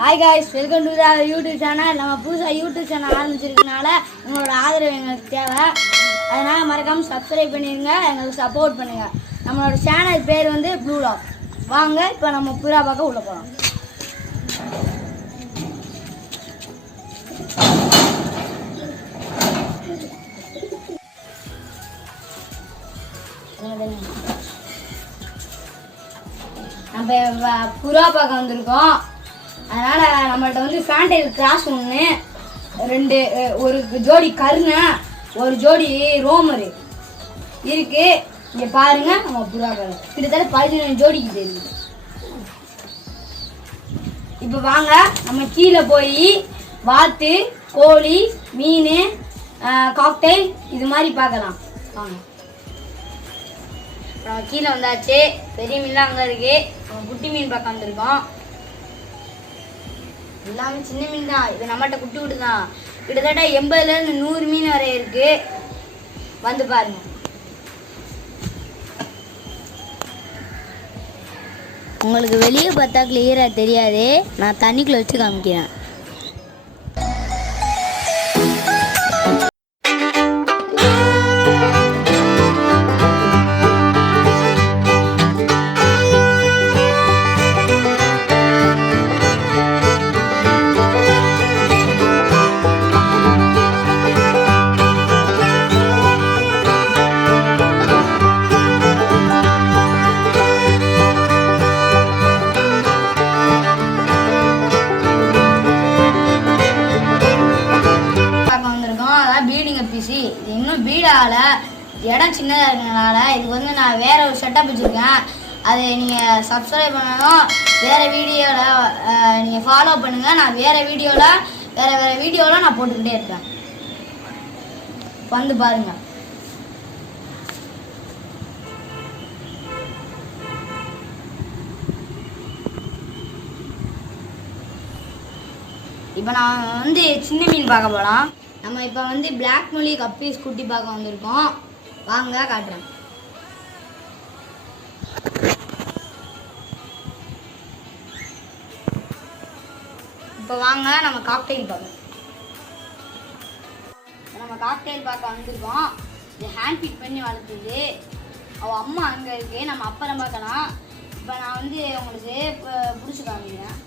Hi guys, welcome to the YouTube channel. நம்ம புதுசாக YouTube channel ஆரம்பிச்சிருக்கனால உங்களோட ஆதரவு எங்களுக்கு தேவை. அதனால் மறக்காமல் சப்ஸ்கிரைப் பண்ணிடுங்க, எங்களுக்கு சப்போர்ட் பண்ணுங்கள். நம்மளோட சேனல் பேர் வந்து ப்ளூ லாக். வாங்க இப்போ நம்ம புறா பார்க்க உள்ள போகிறோம். நம்ம புறா பார்க்க வந்திருக்கோம். அதனால் நம்மள்ட்ட வந்து ஃபேண்டைல் கிராஸ் ஒன்று, ஒரு ஜோடி கருணை, ஒரு ஜோடி ரோமரு இருக்கு. இங்கே பாருங்க, நம்ம புறா பார்க்க கிட்டத்தட்ட 15 ஜோடிக்கு இருக்கு. இப்போ வாங்க நம்ம கீழே போய் வாத்து, கோழி, மீன், காக்டெயில் இது மாதிரி பார்க்கலாம். வாங்க, நம்ம கீழே வந்தாச்சு. பெரிய மீன்லாம் அங்கே இருக்கு. நம்ம குட்டி மீன் பார்க்க வந்திருக்கோம். எல்லாமே சின்ன மீன் தான். இது நம்மகிட்ட குட்டி விட்டு தான். கிட்டத்தட்ட 80லேருந்து 100 மீன் வரை இருக்கு. வந்து பாருங்க. உங்களுக்கு வெளியே பார்த்தா கிளியரா தெரியாது, நான் தண்ணிக்குள்ள வச்சு காமிக்கிறேன். இது இன்னும் பீடால இடம் சின்னதாக இருக்கிறதுனால இதுக்கு வந்து நான் வேற ஒரு செட்டப் வச்சுருக்கேன். அதை நீங்கள் சப்ஸ்கிரைப் பண்ணணும். வேறு வீடியோவில் நீங்கள் ஃபாலோ பண்ணுங்கள். நான் வேறு வீடியோவில் நான் போட்டுக்கிட்டே இருக்கேன். வந்து பாருங்க. இப்போ நான் வந்து சின்ன மீன் பார்க்க போகலாம். நம்ம இப்போ வந்து பிளாக் மொழி கப்பீஸ் குட்டி பார்க்க வந்திருக்கோம். வாங்க காட்டுறேன். இப்போ வாங்க நம்ம காக்டெயில் பார்க்க வந்திருக்கோம். இது ஹேண்ட் ஃபீட் பண்ணி வளர்த்துது. அவள் அம்மா அங்கே இருக்கு. நம்ம அப்புறம் பார்க்கலாம். இப்போ நான் வந்து உங்களுக்கு பிடிச்சி காமிக்கிறேன்.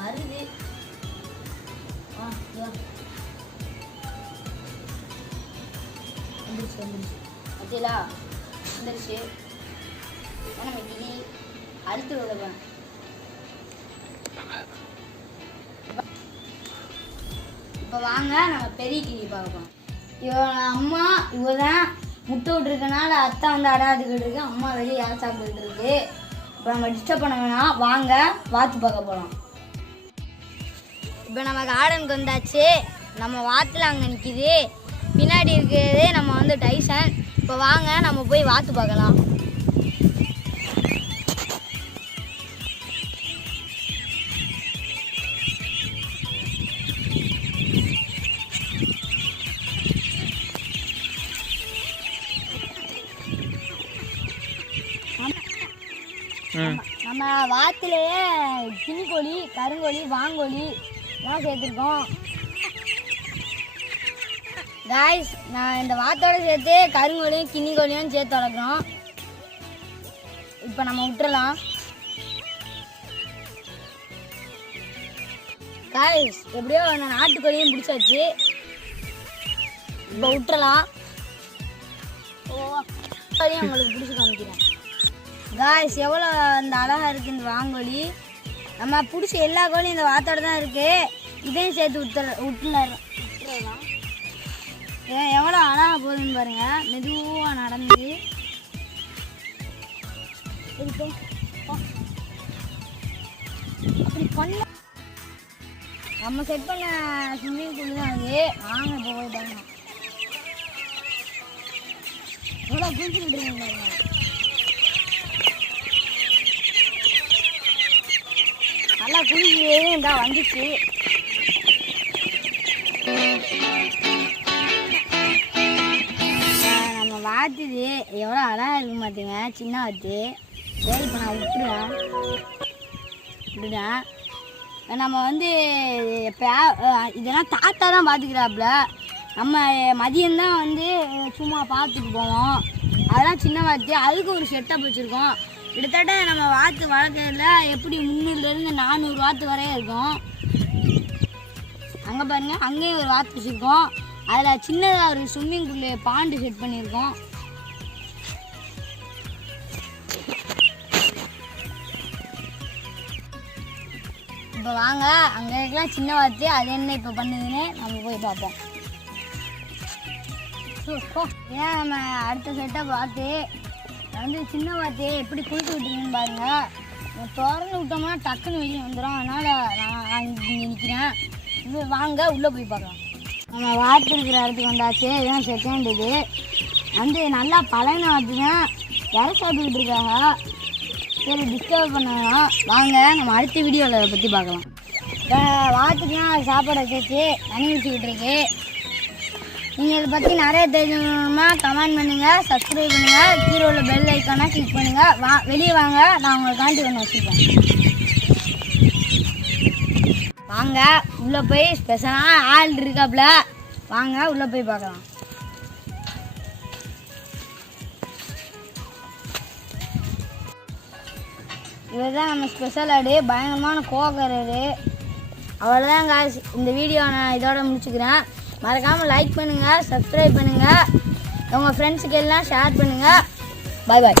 வருது. வந்துருச்சு. நம்ம கிளி அழுத்து விடுவேன். இப்போ வாங்க நம்ம பெரிய கிளி பார்க்கலாம். இவன் அம்மா இவதான் முட்டை விட்டுருக்கனால அத்தை வந்து அடாதுக்கிட்டு இருக்கு. அம்மா வெளியே யாரை சாப்பிட்டுட்டு இருக்கு. இப்போ நம்ம டிஸ்டர்ப் பண்ண வேணாம். வாங்க வாத்து பார்க்க போகலாம். இப்போ நம்ம கார்டனுக்கு வந்தாச்சு. நம்ம வாத்தில் அங்கே நிற்கிது. பின்னாடி இருக்கிறது நம்ம வந்து டைசன். இப்போ வாங்க நம்ம போய் வாத்து பார்க்கலாம். நம்ம வாத்துலேயே கினிக்கோழி, கருங்கோழி, வாங்கோழி எல்லாம் சேர்த்துருக்கோம். காய்ஸ், நான் இந்த வாத்தோட சேர்த்து கருங்கோழியும் கினிக்கோழியும் சேர்த்து வளர்க்குறோம். இப்போ நம்ம விட்டுறலாம். காய்ஸ், எப்படியோ அந்த நாட்டுக்கோழியும் பிடிச்சாச்சு. இப்போ விட்டுறலாம். உங்களுக்கு பிடிச்சி காமிக்கிறேன். காய்ஸ், எவ்வளோ அந்த அழகாக இருக்குது இந்த வாங்கோழி. நம்ம பிடிச்ச எல்லா கோழியும் இந்த வாத்தோட தான் இருக்குது. இதையும் சேர்த்து விட்டுலாம். எவ்வளோ அழகாக போகுதுன்னு பாருங்கள். மெதுவாக நடந்து அப்படி பண்ண நம்ம செட் பண்ண ஸ்விம்மிங் பூல் தான் அது. வாங்க இப்போ போய் பாருங்க. எவ்வளோ குளிச்சுக்கிட்டு பாருங்க. நல்லா குளிச்சு இந்தா வந்துச்சு. வாத்துது எவ்வளோ அழகா இருக்கு மாட்டேங்க சின்ன வாத்து. சரி இப்போ நான் விட்டுறேன். நம்ம வந்து இப்போ இதெல்லாம் தாத்தா தான் பார்த்துக்கிறாப்புல. நம்ம மதியம்தான் வந்து சும்மா பார்த்துட்டு போவோம். அதெல்லாம் சின்ன வாத்து. அதுக்கு ஒரு செட்டப் வச்சுருக்கோம். கிட்டத்தட்ட நம்ம வாத்து வளர்க்கறதுல எப்படி 300லேருந்து 400 வாத்து வரைய இருக்கும். அங்கே பாருங்கள், அங்கேயும் ஒரு வாத்து வச்சுருக்கோம். அதில் சின்னதாக ஒரு ஸ்விம்மிங் பூல் பாண்டு செட் பண்ணியிருக்கோம். இப்போ வாங்க, அங்கே இருக்கலாம் சின்ன வாத்து. அது என்ன இப்போ பண்ணுதுன்னு நம்ம போய் பார்ப்போம். ஏன் நம்ம அடுத்த செட்டப் வாத்து வந்து சின்ன வாத்து எப்படி குளித்து விட்டுருங்கன்னு பாருங்கள். திறந்து விட்டோம்னா டக்குன்னு வெளியே வந்துடும். அதனால் நான் இங்கே நிற்கிறேன். வாங்க உள்ளே போய் பார்க்கலாம். நம்ம வாத்து இருக்கிற இடத்துக்கு வந்தாச்சு. இதுதான் செகண்ட். இது வந்து நல்லா பழகின வாத்து தான். இறை சாப்பிட்டுக்கிட்டு இருக்காங்க. சரி டிஸ்டர்ப் பண்ணலாம். வாங்க நம்ம அடுத்த வீடியோவில் அதை பற்றி பார்க்கலாம். இப்போ வாத்துக்குலாம் சாப்பாடு வச்சாச்சு, தண்ணி வச்சுக்கிட்டு இருக்கு. நீங்கள் இதை பற்றி நிறைய தெரிஞ்சுக்கணுமா கமெண்ட் பண்ணுங்கள், சப்ஸ்கிரைப் பண்ணுங்கள், கீழே உள்ள பெல் ஐக்கானை கிளிக் பண்ணுங்கள். வெளியே வாங்க, நான் உங்களுக்காண்டி ஒன்று வச்சுருக்கேன். வாங்க உள்ளே போய் ஸ்பெஷலான ஆள் இருக்காப்புல. வாங்க உள்ளே போய் பார்க்கலாம். இவர் தான் நம்ம ஸ்பெஷல் ஆடு, பயங்கரமான கோவக்காரரு. அவ்வளோதான் காய்ஸ், இந்த வீடியோ நான் இதோட முடிச்சுக்கிறேன். மறக்காமல் லைக் பண்ணுங்கள், சப்ஸ்கிரைப் பண்ணுங்கள், உங்கள் ஃப்ரெண்ட்ஸுக்கு எல்லாம் ஷேர் பண்ணுங்கள். பாய் பாய்.